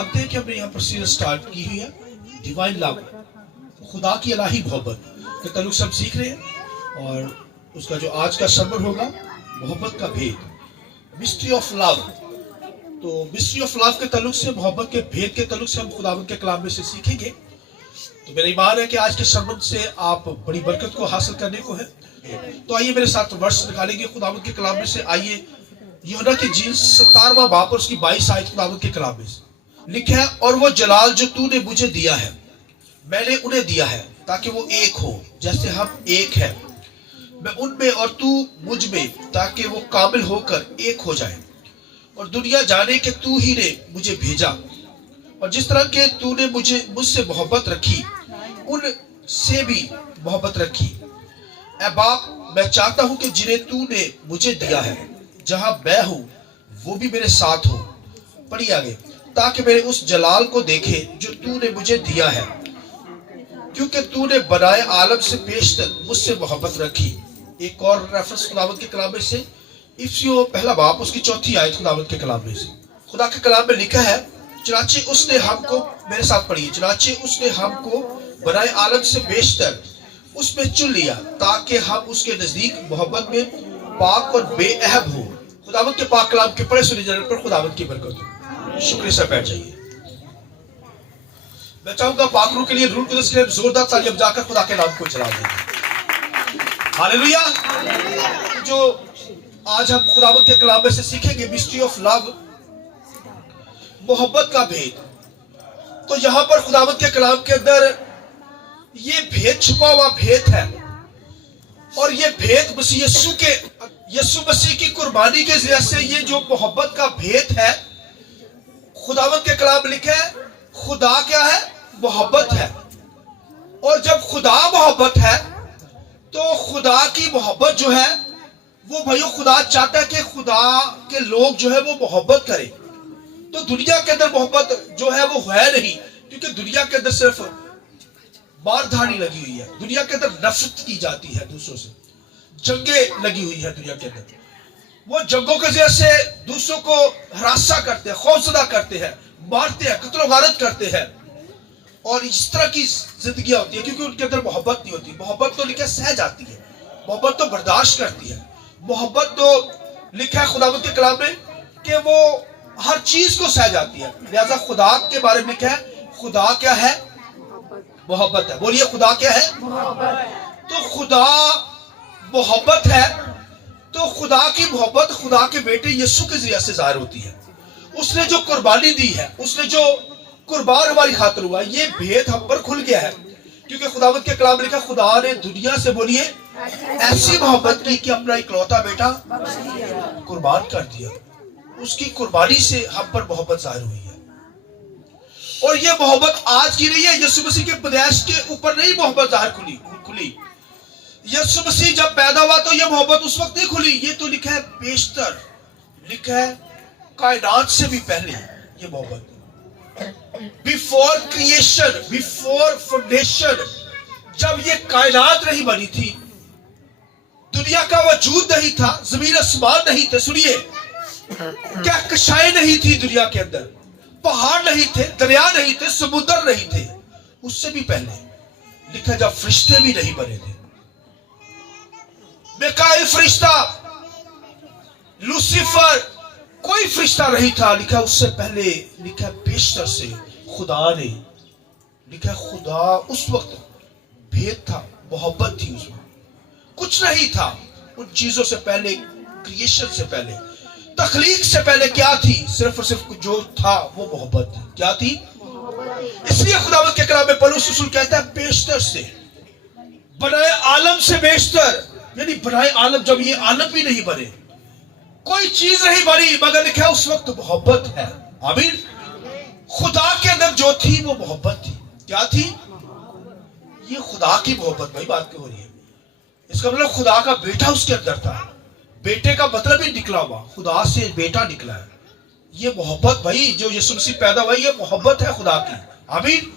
जानते हैं कि हमने यहाँ पर सीरीज स्टार्ट की हुई है डिवाइन लव, खुदा की इलाही मोहब्बत के ताल्लुक से हम सीख रहे हैं। और उसका जो आज का सर्मन होगा मोहब्बत का भेद, मिस्ट्री ऑफ लव। तो मिस्ट्री ऑफ लव के ताल्लुक से, मोहब्बत के भेद के ताल्लुक से हम खुदावंद के कलाम में से सीखेंगे। तो मेरा ईमान है कि आज के सर्मन से आप बड़ी बरकत को हासिल करने को है। तो आइए मेरे साथ वर्ष निकालेंगे खुदावंद के कलाम में से। आइए यूहन्ना की इंजील 17वां बाब और उसकी 22 आयत खुदावंद के कलाम में से लिखा है, और वो जलाल जो तूने मुझे दिया है मैंने उन्हें दिया है ताकि वो एक हो जैसे हम एक हैं, मैं उनमें और तू मुझ में, ताकि वो कामिल होकर एक हो जाए। और दुनिया जाने कि तू ही ने मुझे भेजा, और जिस तरह के तूने मुझसे मोहब्बत रखी उनसे भी मोहब्बत रखी। ऐ बाप, मैं चाहता हूं कि जिन्हें तूने मुझे दिया है जहां मैं हूं वो भी मेरे साथ हो। पढ़िए आगे, ताकि मेरे उस जलाल को देखे जो तूने मुझे दिया है, क्योंकि तूने बनाए आलम से पेशतर मुझसे मोहब्बत रखी। एक और रेफरेंस खुदावंद के कलाम में से, इफ्सियों पहला बाप उसकी 4थी आयत खुदावंद के कलाम में से। खुदा के कलाम में लिखा है, चनाचे उसने हमको, मेरे साथ पढ़िए, चनाचे उसने हमको बनाए आलम से बेशतर उसमें चुन लिया ताकि हम उसके नजदीक मोहब्बत में पाक और बेअहब हो। खुदावंद के पाक कलाम के पढ़े सुने जाने पर खुदावंद की बरकत हो। शुक्रिया से बैठ जाइए। मैं चाहूंगा पाक रूह के लिए, रूह कुदस के लिए जोरदार तालियां बजाकर खुदा के नाम को चला देंगे। हालेलुया। जो आज हम खुदावंद के कलाम में से सीखेंगे मिस्ट्री ऑफ लव, मोहब्बत का भेद। तो यहां पर खुदावंद के कलाम के अंदर ये भेद, छुपा हुआ भेद है, और ये भेद यीशु मसीह की कुर्बानी के जरिए से, ये जो मोहब्बत का भेद है, खुदावंद के कलाम में लिखा है खुदा क्या है? मोहब्बत है। और जब खुदा मोहब्बत है तो खुदा की मोहब्बत जो है वो भाइयों, खुदा चाहता है कि खुदा के लोग जो है वो मोहब्बत करें। तो दुनिया के अंदर मोहब्बत जो है वो है नहीं, क्योंकि दुनिया के अंदर सिर्फ मारधाड़ी लगी हुई है, दुनिया के अंदर नफरत की जाती है, दूसरों से जंगें लगी हुई है दुनिया के अंदर। वो जंगों के जरिए से दूसरों को हरासा करते हैं, खौफजदा करते हैं, मारते हैं, कत्ल गारत करते हैं, और इस तरह की जिंदगी होती है, क्योंकि उनके अंदर मोहब्बत नहीं होती। मोहब्बत तो लिखा सह जाती है, मोहब्बत तो बर्दाश्त करती है, मोहब्बत तो लिखा है खुदावंद के कलाम में कि वो हर चीज को सह जाती है। लिहाजा खुदा के बारे में लिखा है खुदा क्या है? मोहब्बत है। बोलिए, खुदा क्या है? मोहब्बत। तो खुदा मोहब्बत है, तो खुदा की मोहब्बत खुदा के बेटे यीशु के जरिए से जाहिर होती है। उसने जो कुर्बानी दी है, उसने जो कुर्बान हमारी खातिर हुआ, ये भेद हम पर खुल गया है, क्योंकि खुदावंद के कलाम में लिखा खुदा ने दुनिया से, बोलिए, ऐसी मोहब्बत की कि अपना इकलौता बेटा कुर्बान कर दिया। उसकी कुर्बानी से हम पर मोहब्बत जाहिर हुई है। और ये मोहब्बत आज की नहीं है, यीशु मसीह के पैदाइश के ऊपर नहीं मोहब्बत जाहिर खुली। यीशु मसीह जब पैदा हुआ तो ये मोहब्बत उस वक्त नहीं खुली। ये तो लिखा है बेशतर, लिखा है कायनात से भी पहले ये मोहब्बत, बिफोर क्रिएशन, बिफोर फाउंडेशन, जब ये कायनात नहीं बनी थी, दुनिया का वजूद नहीं था, जमीन आसमान नहीं थे, सुनिए, क्या कशाएं नहीं थी दुनिया के अंदर, पहाड़ नहीं थे, दरिया नहीं थे, समुद्र नहीं थे। उससे भी पहले लिखा जब फरिश्ते भी नहीं बने थे, मिकाईल फरिश्ता, लूसीफर, कोई फरिश्ता नहीं था। लिखा उससे पहले, लिखा बेशतर से खुदा ने, लिखा खुदा उस वक्त भेद था, मोहब्बत थी, उसमें कुछ नहीं था। उन चीजों से पहले, क्रिएशन से पहले, तखलीक से पहले क्या थी? सिर्फ और सिर्फ जो था वो मोहब्बत थी। क्या थी? इसलिए खुदावंद के कलाम में पौलुस रसूल कहता है बेशतर से, बनाए आलम से बेशतर, यानी बनाए आलम, जब ये आलम भी नहीं बने, कोई चीज नहीं बनी, मगर लिखा उस वक्त मोहब्बत है। आमीन। खुदा के अंदर जो थी वो मोहब्बत थी। क्या थी? ये खुदा की मोहब्बत। भाई बात क्यों हो रही है? इसका मतलब खुदा का बेटा उसके अंदर था। बेटे का मतलब ही निकला हुआ, खुदा से बेटा निकला है। ये मोहब्बत भाई, जो यीशु मसीह पैदा हुआ, ये मोहब्बत है खुदा की। आमीन।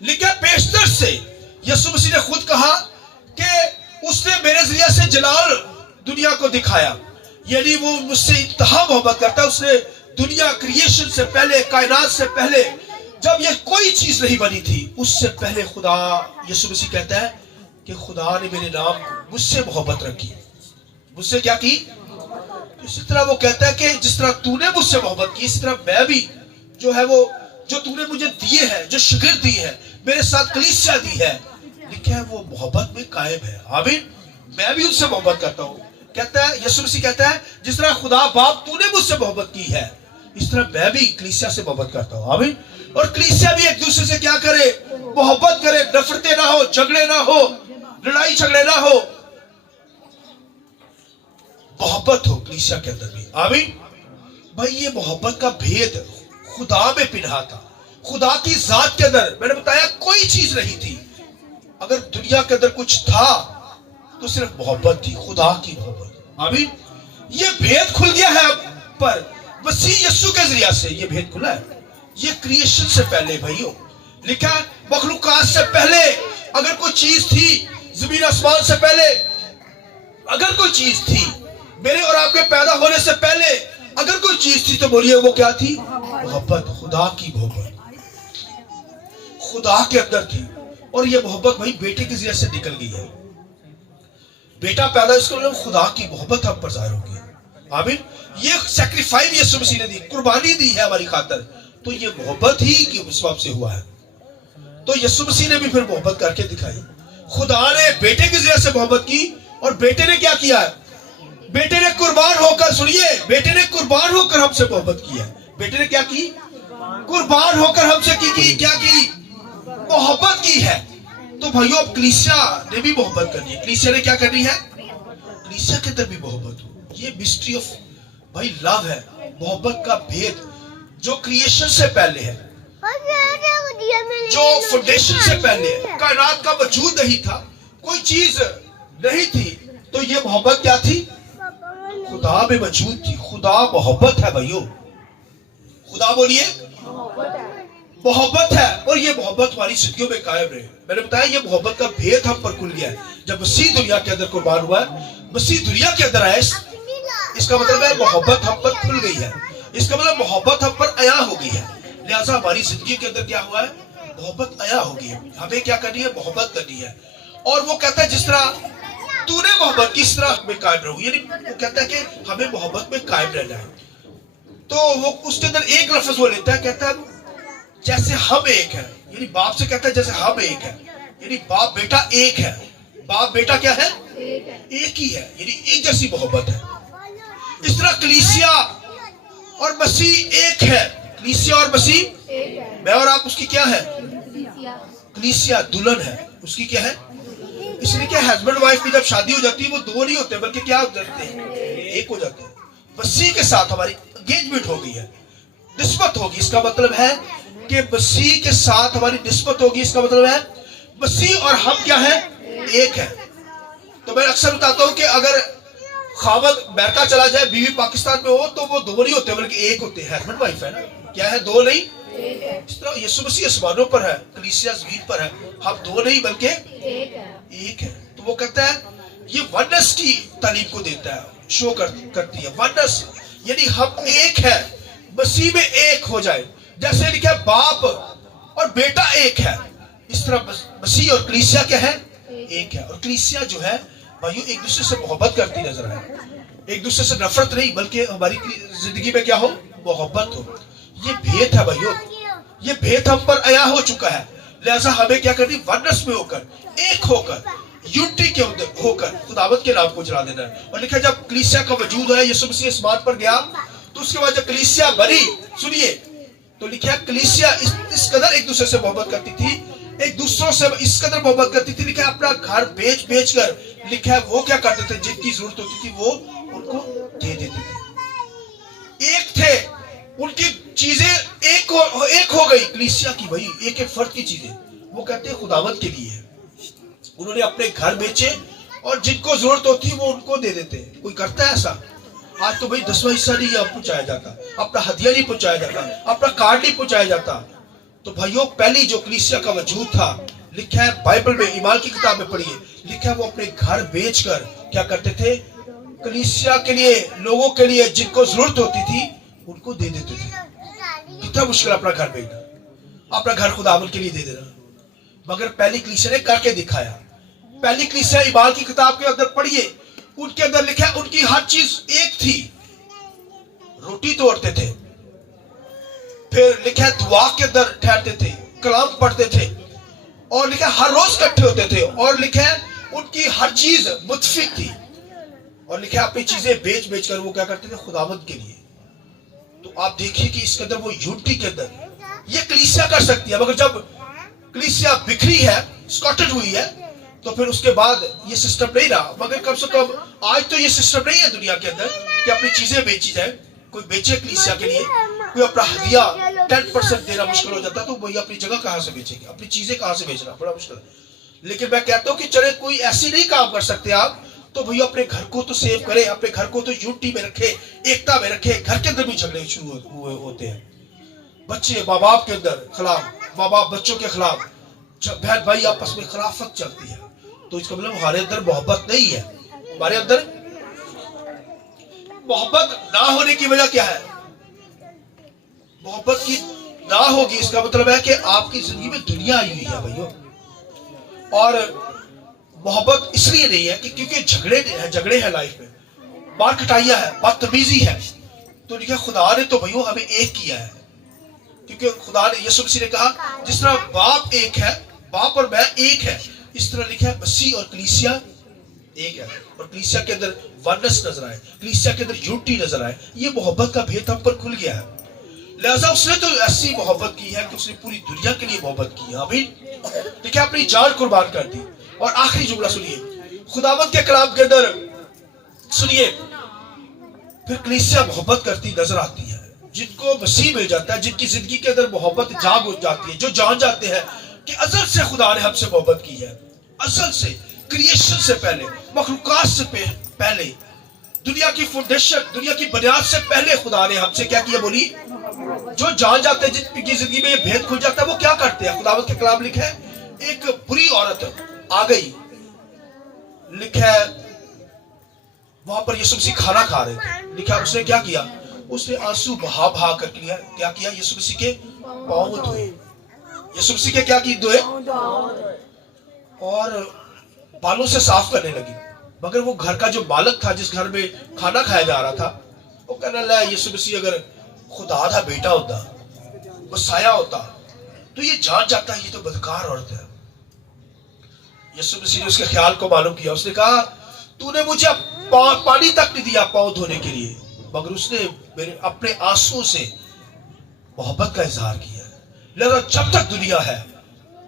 लिखा बेशतर से, यीशु मसीह ने खुद कहा कि उसने मेरे जरिए से जलाल दुनिया को दिखाया, यानी वो मुझसे इंतहा मोहब्बत करता है। उसने दुनिया क्रिएशन से पहले, कायनात से पहले, जब ये कोई चीज नहीं बनी थी, उससे पहले खुदा यीशु मसीह कहता है कि खुदा ने मेरे नाम मुझसे मोहब्बत रखी। मुझसे क्या की? इसी तरह वो कहता है कि जिस तरह तूने मुझसे मोहब्बत की, इसी तरह मैं भी जो है वो जो तूने मुझे दिए है, जो शिगिर्द दी है, मेरे साथ कलीसिया दी है, लिखा है वो मोहब्बत में कायम है। आमीन। मैं भी उनसे मोहब्बत करता हूँ। कहता है यीशु मसीह कहता है जिस तरह खुदा बाप तूने मुझसे मोहब्बत की है, इस तरह मैं भी कलीसिया से मोहब्बत करता हूँ। आमीन। और कलीसिया भी एक दूसरे से क्या करे? मोहब्बत करे। नफरतें ना हो, झगड़े ना हो, लड़ाई झगड़े ना हो, मोहब्बत हो कलीसिया के अंदर भी। आमीन। भाई ये मोहब्बत का भेद खुदा में पिन्हा था। खुदा की जात के अंदर मैंने बताया कोई चीज नहीं थी। अगर दुनिया के अंदर कुछ था तो सिर्फ मोहब्बत थी, खुदा की मोहब्बत। आमीन। ये भेद खुल गया है पर मसीह यीशु के जरिया से ये भेद खुला है। ये क्रिएशन से पहले भाइयों लिखा है, मखलूकात से पहले अगर कोई चीज थी, जमीन आसमान से पहले अगर कोई चीज थी, मेरे और आपके पैदा होने से पहले अगर कोई चीज थी तो बोलिए वो क्या थी? मोहब्बत। खुदा की मोहब्बत खुदा के अंदर थी। और ये मोहब्बत भाई बेटे के जरिए से निकल गई है। बेटा पैदा, इसके मतलब खुदा की मोहब्बत हम पर जाहिर होगी। आमीन। ये सैक्रिफाइस यीशु मसीह ने दी, कुर्बानी दी है हमारी खातिर, तो ये मोहब्बत ही की सबब से हुआ है। तो यीशु मसीह ने भी फिर मोहब्बत करके दिखाई। खुदा ने बेटे के जरिए से मोहब्बत की और बेटे ने क्या किया है? बेटे ने कुर्बान होकर, सुनिए, बेटे ने कुर्बान होकर हमसे मोहब्बत की है। बेटे ने क्या की? कुर्बान होकर हमसे क्या की? मोहब्बत की है। तो भाइयों अब कलीसिया ने भी मोहब्बत करनी है। कलीसिया ने क्या करनी है? कलीसिया के अंदर भी मोहब्बत हो। ये मिस्ट्री ऑफ भाई लव है, मोहब्बत का भेद जो क्रिएशन से पहले है, जो फाउंडेशन से पहले है। कायनात का वजूद नहीं था, कोई चीज नहीं थी, तो ये मोहब्बत क्या थी? खुदा में मौजूद थी। खुदा मोहब्बत है भाइयों। खुदा बोलिए मोहब्बत है। और ये मोहब्बत हमारी जिंदगियों में कायम रहे। मैंने बताया ये मोहब्बत का भेद हम पर खुल गया है जब मसीह दुनिया के अंदर कुर्बान हुआ है, मसीह दुनिया के अंदर आया। इसका मतलब है मोहब्बत हम पर खुल गई है। इसका मतलब मोहब्बत हम पर अया हो गई है। लिहाजा हमारी जिंदगी के अंदर क्या हुआ है? मोहब्बत अया हो गई है। हमें क्या करनी है? मोहब्बत करनी है। और वो कहता है जिस तरह तूने मोहब्बत किस तरह में कायम रहो, यानी वो कहता है कि हमें मोहब्बत में कायम रहना है। तो वो उसके अंदर एक लफ्ज वो लेता है, कहता है जैसे हम एक है, यानी बाप से कहता है जैसे हम एक है, यानी बाप बेटा एक है। बाप बेटा क्या है? एक ही है, यानी एक जैसी मोहब्बत है। इस तरह कलीसिया और मसीह एक है। कलीसिया और मसीह, मैं और आप उसकी क्या है? कलीसिया दुल्हन है, उसकी क्या है? इसलिए क्या हस्बैंड वाइफ की जब शादी हो जाती है वो दो नहीं होते बल्कि क्या हो जाते हैं? एक हो जाते हैं। मसीह के साथ हमारी एंगेजमेंट हो गई है, निस्बत होगी। इसका मतलब है कि मसीह के साथ हमारी निस्बत होगी। इसका मतलब है मसीह और हम क्या है? एक है। तो मैं अक्सर बताता हूं कि अगर खामद अमेरिका चला जाए, बीवी पाकिस्तान में हो, तो वो दो नहीं होते बल्कि एक होते हैं। हस्बैंड वाइफ है ना, क्या है? दो नहीं। इस तरह यीशु मसीह आसमानों पर है, कलीसिया ज़मीन पर है। हम दो नहीं बल्कि एक है। तो वो कहता है ये वननेस की तालीम को देता है, शो करती है। वननेस यानी हम एक है, मसीह में एक हो जाए। जैसे लिखा बाप और बेटा एक है, इस तरह मसीह और कलीसिया क्या है? एक है। और कलीसिया जो है भाइयों एक दूसरे से मोहब्बत करती नजर आए, एक दूसरे से नफरत नहीं, बल्कि हमारी जिंदगी में क्या हो? मोहब्बत हो। ये भेद है भाइयों, ये भेद हम पर आया हो चुका है। लिहाजा हमें क्या करनी? वननेस में होकर, एक होकर, यूनिटी के अंदर होकर खुदावत के नाम को चला देना है। और लिखा जब कलीसिया का वजूद है, यीशु मसीह आसमान पर गया, तो उसके बाद जब कलीसिया बनी, सुनिए, तो लिखा कलीसिया इस कदर एक दूसरे से मोहब्बत करती थी, एक दूसरों से इस कदर मोहब्बत करती थी, लिखा अपना घर बेच कर, लिखा है वो क्या करते थे? जिनकी जरूरत होती थी वो उनको दे देते थे। एक थे, उनकी चीजें एक हो गई। कलीसिया की भाई एक एक फर्द की चीजें वो कहते हैं खुदावत के लिए है। उन्होंने अपने घर बेचे और जिनको जरूरत होती है वो उनको दे देते। कोई करता है ऐसा? आज तो भाई 10वां हिस्सा नहीं पहुंचाया जाता, अपना हदिया नहीं पहुंचाया जाता, अपना कार्ड नहीं पहुंचाया जाता। तो भाइयों पहली जो कलीसिया का वजूद था, लिखा है बाइबल में, ईमान की किताब में पढ़िए, लिखा है वो अपने घर बेचकर क्या करते थे? कलीसिया के लिए, लोगों के लिए जिनको जरूरत होती थी उनको दे देते थे। कितना मुश्किल अपना घर भेजना, अपना घर खुदावंद के लिए दे देना, मगर पहली कलीसिया ने करके दिखाया। पहली कलीसिया ईमान की किताब के अंदर पढ़िए, उनके अंदर लिखा है उनकी हर चीज एक थी। रोटी तोड़ते थे, फिर लिखा है दुआ के अंदर ठहरते थे, कलाम पढ़ते थे, और लिखा है हर रोज इकट्ठे होते थे, और लिखा है उनकी हर चीज मुतफिक थी, और लिखा है अपनी चीजें बेच बेच कर वो क्या करते थे खुदावंद के लिए। तो आप देखिए कि इसके अंदर वो यूनिटी के अंदर ये कलीसिया कर सकती है, मगर जब कलीसिया बिखरी है, स्कॉटेड हुई है, तो फिर उसके बाद ये सिस्टम नहीं रहा। मगर कम से कम आज तो ये सिस्टम नहीं है दुनिया के अंदर कि अपनी चीजें बेची जाए। कोई बेचे कलीसिया के लिए, कोई अपना हदिया 10% देना मुश्किल हो जाता है, तो वही अपनी जगह कहां से बेचेंगे, अपनी चीजें कहां से बेचना बड़ा मुश्किल है। लेकिन मैं कहता हूं कि चले कोई ऐसी नहीं काम कर सकते आप, तो भैया अपने घर को तो सेव करे, अपने घर को तो यूनिटी में रखे, एकता में रखे। घर के अंदर भी झगड़े शुरू हुए होते हैं, बच्चे माँ बाप के अंदर खिलाफ, माँ बाप बच्चों के खिलाफ, बहन भाई आपस में खिलाफत चलती है। तो इसका मतलब हमारे अंदर मोहब्बत नहीं है। हमारे अंदर मोहब्बत ना होने की वजह क्या है? मोहब्बत की ना होगी इसका मतलब है कि आपकी जिंदगी में दुनिया आई हुई है भैया। और मोहब्बत इसलिए नहीं है कि क्योंकि झगड़े हैं लाइफ में, मार कटाइया है, बदतमीजी है। तो लिखा खुदा ने तो भैया हमें एक किया है, क्योंकि खुदा ने, यीशु मसीह ने कहा जिस तरह बाप एक है, बाप और मैं एक है, इस तरह लिखा है मसीह और कलीसिया एक है। और कलीसिया के अंदर वननेस नजर आए, कलीसिया के अंदर यूनिटी नजर आए। ये मोहब्बत का भेद हम पर खुल गया है। लिहाजा उसने तो ऐसी मोहब्बत की है कि उसने पूरी दुनिया के लिए मोहब्बत की है। अभी देखिए अपनी जान कुर्बान कर दी। और आखिरी जुमला सुनिए खुदावंद के कलाम के अंदर, सुनिए, फिर कलीसिया मोहब्बत करती नजर आती है। जिनको मसीह मिल जाता है, जिनकी जिंदगी के अंदर मोहब्बत जाग हो जाती है, जो जान जाते हैं कि अज़ल से खुदा ने हमसे मोहब्बत की है, अज़ल से, क्रिएशन से पहले, मखलूकात से पहले, दुनिया की फाउंडेशन, दुनिया की बुनियाद से पहले खुदा ने हमसे क्या किया? बोली, जो जान जाते हैं, जिनकी जिंदगी में ये भेद खुल जाता है, वो क्या करते हैं? खुदावंद के कलाम लिखा है एक बुरी औरत आ गई, लिखा है वहां पर यीशु मसीह खाना खा रहे थे, लिखा है उसने क्या किया? उसने आंसू बहा बहा कर क्या किया? यीशु मसीह के पांव धोए। यीशु मसीह के क्या की? धोए, और बालों से साफ करने लगी। मगर वो घर का जो मालिक था, जिस घर में खाना खाया जा रहा था, वो कहने लगा यीशु मसीह अगर खुदा था, बेटा होता, मसाया होता, तो ये जान जाता है ये तो बदकार औरत है। यीशु मसीह ने उसके ख्याल को मालूम किया। उसने कहा तूने मुझे पानी तक नहीं दिया पांव धोने के लिए, मगर उसने मेरे अपने आंसुओं से मोहब्बत का इजहार किया। लगा जब तक दुनिया है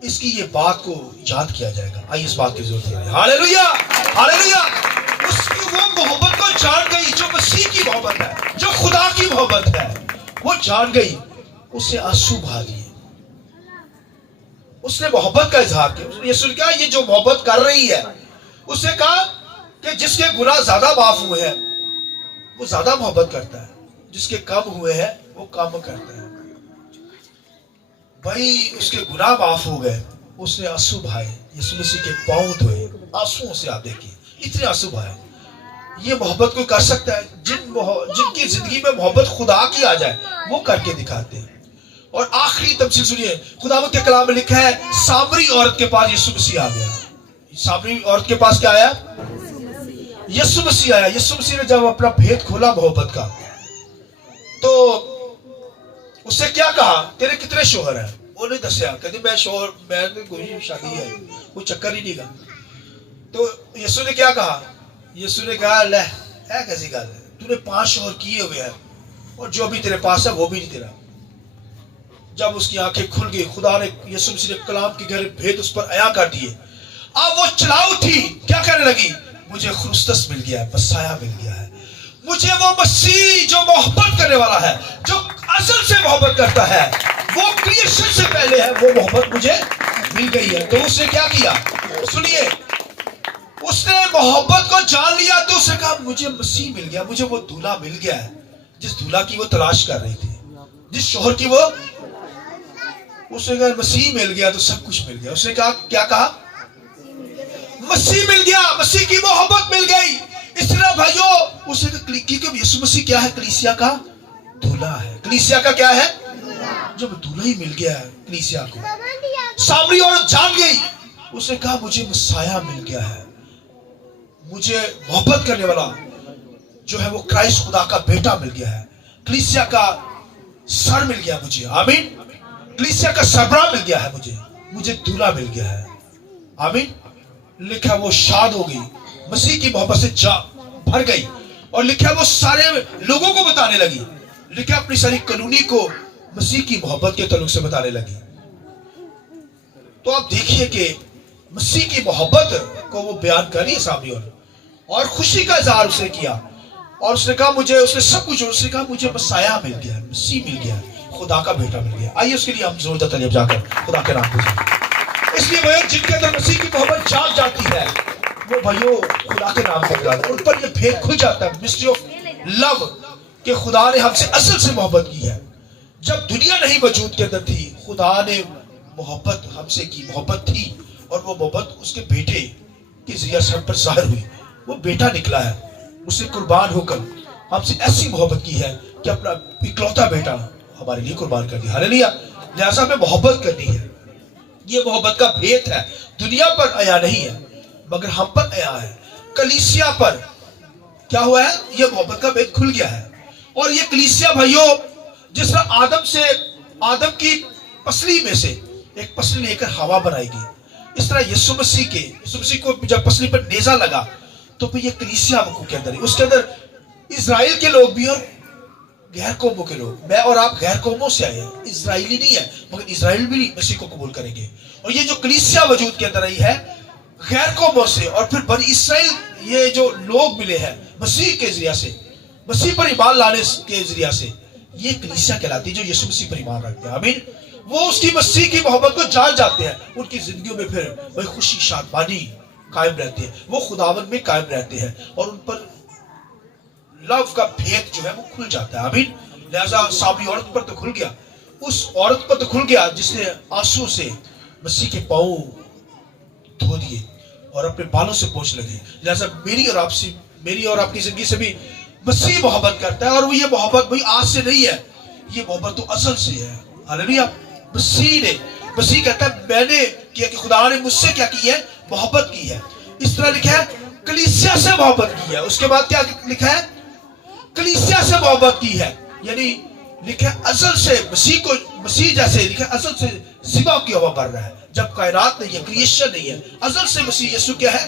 इसकी ये बात को याद किया जाएगा। आइए इस बात की जरूरत है। Hallelujah, hallelujah. उसकी वो मोहब्बत को जान गई जो मसीह की मोहब्बत है, जो खुदा की मोहब्बत है, वो जान गई। उससे आंसू बहा दिए, उसने मोहब्बत का इजहार किया। उसने यीशु ने कहा ये जो मोहब्बत कर रही है, उसने कहा कि जिसके गुनाह ज्यादा माफ हुए हैं वो ज्यादा मोहब्बत करता है, जिसके कम हुए हैं वो कम करता है। भाई उसके गुनाह माफ हो गए, उसने आंसू बहाए, यीशु मसीह के पांव धोए आंसुओं से। आप देखिए इतने आंसू बहाए। ये मोहब्बत कोई कर सकता है? जिनकी जिंदगी में मोहब्बत खुदा की आ जाए वो करके दिखाते हैं। और आखिरी तफसील सुनिए, खुदावंद के कलाम में लिखा है सामरी औरत के पास यीशु मसीह आ गया। सामरी औरत के पास क्या आया? यीशु मसीह आया। यीशु मसीह ने जब अपना भेद खोला मोहब्बत का, तो उससे क्या कहा? तेरे कितने शोहर हैं? वो नहीं दसिया, कहते मैं शोहर, मैं कोई शादी है, कोई चक्कर ही नहीं का। तो यीशु ने क्या कहा? यीशु ने कहा ले है कैसी गल है, तूने 5 शोहर किए हुए हैं और जो भी तेरे पास है वो भी नहीं तेरा। जब उसकी आंखें खुल गई, खुदा ने यीशु मसीह ने कलाम के गहरे भेद उस पर अया कर दिए। अब वो चला उठी, क्या करने लगी? मुझे खुस्तस मिल गया है, मसाया मिल गया है, मुझे वो मसीह जो मोहब्बत करने वाला है, जो असल से मोहब्बत करता है, वो क्रिएशन से पहले है, वो मोहब्बत मुझे मिल गई है। तो उसने क्या किया? सुनिए, उसने मोहब्बत को जान लिया, तो उसने कहा मुझे मसीह मिल गया, मुझे वो दूल्हा मिल गया है जिस दूल्हा की वो तलाश कर रही थी, जिस शोहर की वो। उसने कहा मसीह मिल गया तो सब कुछ मिल गया। उसने कहा क्या कहा? मसीह मिल गया, मसीह की मोहब्बत मिल गई। इस तरह भाइयों, उसने कहा क्योंकि यीशु मसीह क्या है? कलीसिया का दूल्हा है। कलीसिया का क्या है? जब दूल्हा ही मिल गया है कलीसिया को, सामरी औरत जान गई, उसने कहा मुझे मसाया मिल गया है, मुझे मोहब्बत करने वाला जो है वो क्राइस्ट खुदा का बेटा मिल गया है, कलीसिया का सर मिल गया मुझे, आमीन। कलीसिया का सरबराह मिल गया है मुझे दूल्हा मिल गया है, आमीन। लिखा वो शाद हो गई, मसीह की मोहब्बत से जा भर गई, और लिखा वो सारे लोगों को बताने लगी, लिखा अपनी सारी कॉलोनी को मसीह की मोहब्बत के तल्लुक से बताने लगी। तो आप देखिए कि मसीह की मोहब्बत को वो बयान कर रही है सामने, और खुशी का इजहार उसने किया, और उसने कहा उसने सब कुछ, उसने कहा मुझे मसाया मिल गया, मसीह मिल गया, खुदा का बेटा मिल गया। आइए उसके लिए हम जोरदार तालियां जाकर खुदा के नाम को। इसलिए भाइयों जिनके अंदर मसीह की मोहब्बत जाग जाती है वो भाइयों खुदा के नाम को बुलाते, उन पर ये भेद खुल जाता है, मिस्ट्री ऑफ लव, कि खुदा ने हमसे असल से मोहब्बत की है। जब दुनिया नहीं वजूद के अंदर थी, खुदा ने मोहब्बत हमसे की, मोहब्बत थी, और वो मोहब्बत उसके बेटे के जरिए हम पर जाहिर हुई। वो बेटा निकला है, उसने कुर्बान होकर हमसे ऐसी मोहब्बत की है कि अपना इकलौता बेटा हमारे लिए कुर्बान कर दिया। हालेलुया। लिहाजा हमें मोहब्बत करनी है। ये मोहब्बत का भेद है, दुनिया पर आया नहीं है मगर हम पर आया है। कलीसिया पर क्या हुआ है? ये मोहब्बत का भेद खुल गया है। और ये कलीसिया भाइयों, जिस तरह आदम की पसली में से एक पसली लेकर हवा बनाएगी, इस तरह यीशु मसीह को जब पसली पर नेजा लगा तो फिर ये कलीसिया के अंदर, उसके अंदर इजराइल के लोग भी और गैर कौमों के लोग, मैं और आप गैर कौमों से आए हैं, इजराइली नहीं है मगर इजराइल भी मसीह को कबूल करेंगे। और ये जो कलीसिया वजूद के अंदर आई है गैर कौमों से, और फिर बनी इसराइल, ये जो लोग मिले हैं मसीह के जरिया से, मसीह पर ईमान लाने के जरिया से, ये कलीसिया कहलाती है जो यीशु मसीह पर ईमान रखते हैं, आमीन। वो उसकी मसीह की मोहब्बत को जान जाते हैं, उनकी जिंदगियों में फिर वही खुशी शादमानी कायम रहती है, वो खुदावन में कायम रहते हैं, और उन पर लव का भेद जो है वो खुल जाता है, आमीन। लिहाजा सामरी औरत पर तो खुल गया, उस औरत पर तो खुल गया जिसने आंसू से मसीह के पांव धो दिए और अपने बालों से पोंछ लगी। लिहाजा मेरी और आपकी जिंदगी से भी मसीह मोहब्बत करता है, और वो ये मोहब्बत भाई आज से नहीं है, ये मोहब्बत तो असल से है। हालेलुया। मसीह कहता है मैंने किया कि खुदा ने मुझसे क्या की है? मोहब्बत की है। इस तरह लिखा है कलीसिया से मोहब्बत की है। उसके बाद क्या लिखा है? कलीसिया से मोहब्बत की है, यानी लिखा है असल से मसीह जैसे लिखा है असल से ज़िबा की हवा बढ़ रहा है। जब कायनात नहीं है, क्रिएशन नहीं है, असल से मसीह यीशु क्या है?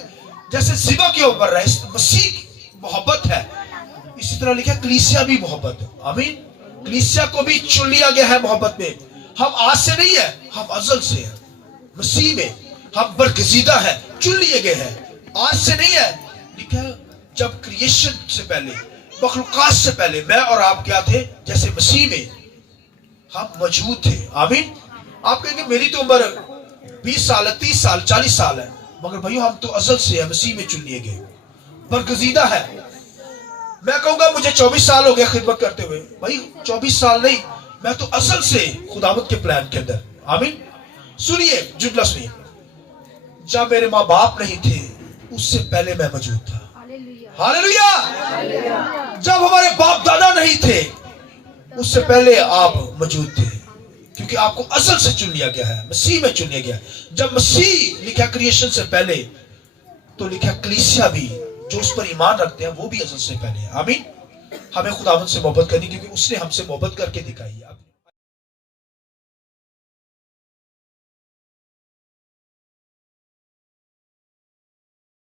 जैसे ज़िबा की हवा बढ़ रहा है, मसीह की मोहब्बत है। इसी तरह लिखा है कलीसिया भी मोहब्बत है, आमीन। कलीसिया को भी चुन लिया गया है मोहब्बत में। हम आज से नहीं है, हम अजल से हैं, मसीह में हम बरगजीदा है, चुन लिए गए हैं, आज से नहीं है। लिखा है जब क्रिएशन से पहले, मखलूकात से पहले मैं और आप क्या थे? जैसे मसीह में हम मौजूद थे, आमीन। आप कहेंगे मेरी तो उम्र 20 साल है, 30 साल, 40 साल है, मगर भाइयों हम तो अजल से है, मसीह में चुन लिए गए, बरगजीदा है। मैं कहूंगा मुझे 24 साल हो गया खिदमत करते हुए, भाई 24 साल नहीं, मैं तो असल से खुदावत के प्लान के अंदर, आमीन। सुनिए जुमला सुनिए, जब मेरे माँ बाप नहीं थे उससे पहले मैं मौजूद था। हालेलुया। जब हमारे बाप दादा नहीं थे उससे पहले आप मौजूद थे, क्योंकि आपको असल से चुन लिया गया है, मसीह में चुन लिया गया। जब मसीह लिखा क्रिएशन से पहले, तो लिखा कलीसिया भी जो उस पर ईमान रखते हैं वो भी असल से पहले है, आमीन। हमें खुदावंद से मोहब्बत करनी, क्योंकि उसने हमसे मोहब्बत करके दिखाई है।